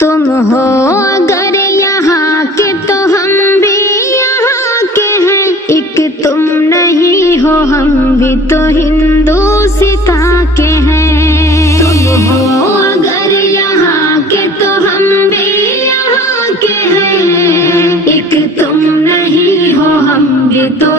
تم ہو اگر یہاں کے تو ہم بھی یہاں کے ہیں، ایک تم نہیں ہو ہم بھی تو ہندوستان کے ہیں۔ تم ہو اگر یہاں کے تو ہم بھی یہاں کے ہیں، ایک تم نہیں ہو ہم بھی تو